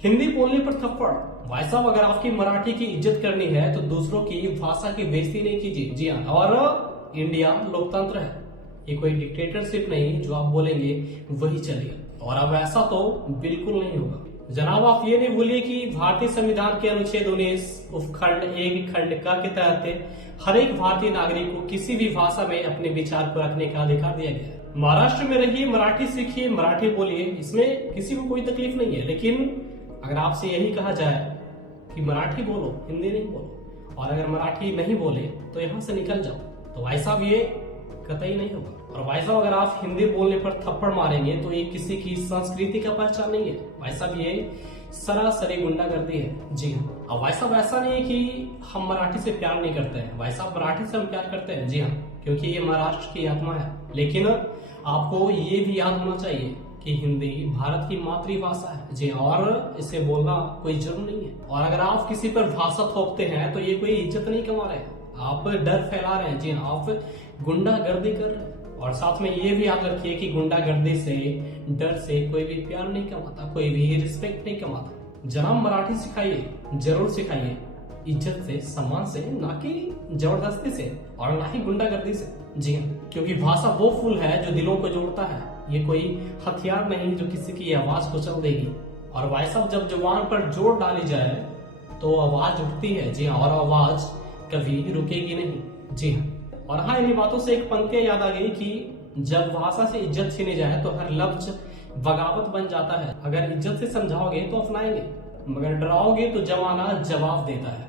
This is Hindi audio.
हिंदी बोलने पर थप्पड़। भाई साहब, अगर आपकी मराठी की इज्जत करनी है तो दूसरों की भाषा की बेइज्जती नहीं कीजिए। जी हाँ, और इंडिया लोकतंत्र है, ये कोई डिक्टेटरशिप नहीं जो आप बोलेंगे वही चलेगा। और अब ऐसा तो बिल्कुल नहीं होगा जनाब। आप ये नहीं भूलिए कि भारतीय संविधान के अनुच्छेद 19 उपखंड 1 खंड क के तहत हर एक भारतीय नागरिक को किसी भी भाषा में अपने विचार को रखने का अधिकार दिया गया है। महाराष्ट्र में रहिए, मराठी सीखिए, मराठी बोलिए, इसमें किसी को कोई तकलीफ नहीं है। लेकिन अगर आपसे यही कहा जाए कि मराठी बोलो, हिंदी नहीं बोलो, और अगर मराठी नहीं बोले तो यहाँ से निकल जाओ, तो भाई साहब ये कतई नहीं होगा। और भाई साहब, अगर आप हिंदी बोलने पर थप्पड़ मारेंगे तो ये किसी की संस्कृति का पहचान नहीं है भाई साहब, ये सरासरी गुंडागर्दी है। जी हाँ। अब भाई साहब, ऐसा नहीं है कि हम मराठी से प्यार नहीं करते हैं। भाई साहब, मराठी से हम प्यार करते हैं। जी हाँ, क्योंकि ये महाराष्ट्र की आत्मा है। लेकिन आपको ये भी याद होना चाहिए कि हिंदी भारत की मातृभाषा है। जी, और इसे बोलना कोई जुर्म नहीं है। और अगर आप किसी पर भाषा थोपते हैं तो ये कोई इज्जत नहीं कमा रहे हैं, आप डर फैला रहे हैं। जी, आप गुंडागर्दी कर रहे हैं। और साथ में ये भी याद रखिए कि गुंडागर्दी से, डर से कोई भी प्यार नहीं कमाता, कोई भी रिस्पेक्ट नहीं कमाता। जनाब, मराठी सिखाइए, जरूर सिखाइए, इज्जत से, सम्मान से, ना कि जबरदस्ती से और ना ही गुंडागर्दी से। जी हाँ, क्योंकि भाषा वो फूल है जो दिलों को जोड़ता है, ये कोई हथियार नहीं जो किसी की आवाज को चल देगी। और भाई साहब, जब जुबान पर जोर डाली जाए तो आवाज उठती है। जी हाँ, और आवाज कभी रुकेगी नहीं। जी हाँ। और हाँ, इन्हीं बातों से एक पंक्ति याद आ गई कि जब भाषा से इज्जत छीनी जाए तो हर लफ्ज बगावत बन जाता है। अगर इज्जत से समझाओगे तो अपनाएंगे, मगर डराओगे तो जमाना जवाब देता है।